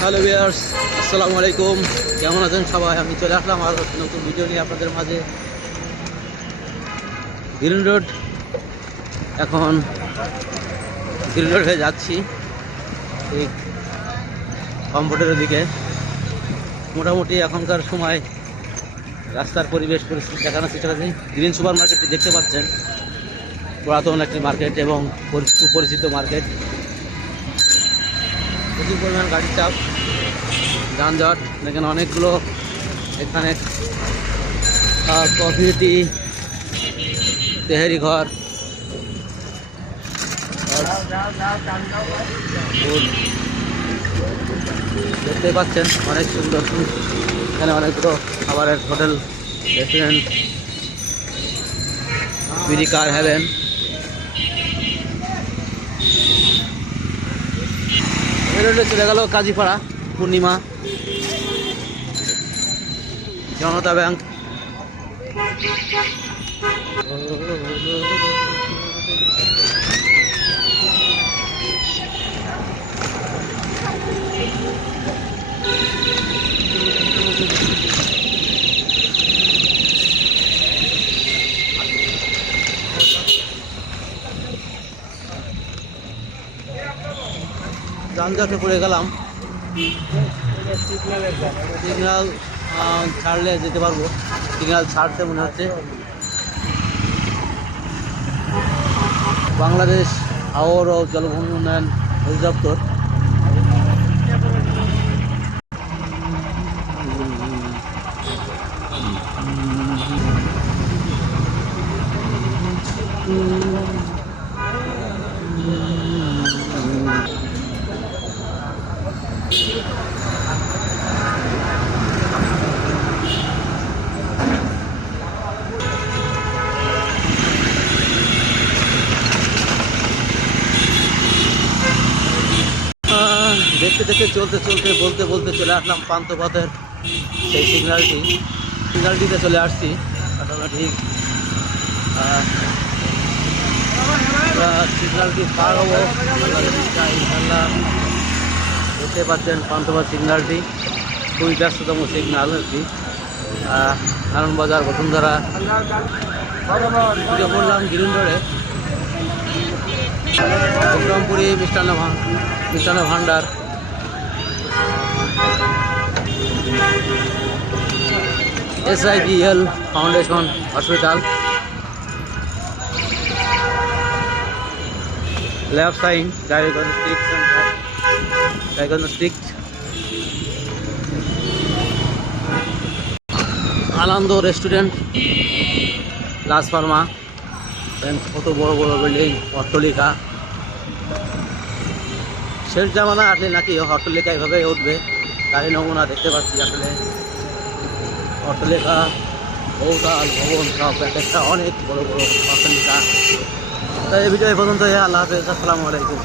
Hello viewers আসসালামু আলাইকুম। কেমন আছেন সবাই? আমি চলে আসলাম আর নতুন ভিডিও নিয়ে আপনাদের মাঝে। গ্রিন রোড এখন গ্রিন রোড হয়ে যাচ্ছি। এই কম্পিউটারের দিকে। মোটামুটি এখনকার সময় রাস্তার পরিবেশ পরিস্থিতি দেখানোর চেষ্টা করছি। গ্রিন সুপার মার্কেটটি দেখতে পাচ্ছেন। পুরাতন একটি মার্কেট এবং পরি- সুপরিচিত মার্কেট প্রচুর পরিমাণ গাড়ির চাপ, যানজট, দেখেন অনেকগুলো এখানে কফি তেহারি ঘর। দেখতে পাচ্ছেন, অনেক সুন্দর এখানে অনেকগুলো খাবারের hotel, restaurant, BD car haven রোডে চলে গেল কাজীপাড়া পূর্ণিমা। জনতা ব্যাংক। যানজটে পড়ে গেলাম। সিগনাল ছাড়লে যেতে পারব। সিগনাল ছাড়তে মনে হচ্ছে। বাংলাদেশ আওয়ার ও জলভূমি উন্নয়ন অধিদপ্তর দেখতে দেখতে চলতে চলতে, বলতে বলতে চলে আসলাম পান্থপথের সেই সিগন্যালটি সিগন্যালটিতে চলে আসছি। সিগন্যালটি পার হব। দেখতে পাচ্ছেন পান্থপথ সিগন্যালটি খুবই ব্যস্ততম সিগন্যাল আর কি আনন্দবাজার বসুন্ধরা। পুজো করলাম গ্রিন রোডে বিক্রমপুরি, মিষ্টান্ন মিষ্টান্ন ভাণ্ডার। S I B L foundation hospital lab sign diagnostic center diagnostic Anand restaurant Las pharma কত বড় বড় বিল্ডিং অট্টলিকা. শেষ জামানা আসলে নাকি? হটলেখা এভাবে উঠবে। তারই নমুনা দেখতে পাচ্ছি আসলে। হটলেখা বহুতাল ভবন সব একটা অনেক বড় বড় অট্টলিকা তাই এই ভিডিও পর্যন্ত আল্লাহ হাফেজ। আসসালামু আলাইকুম।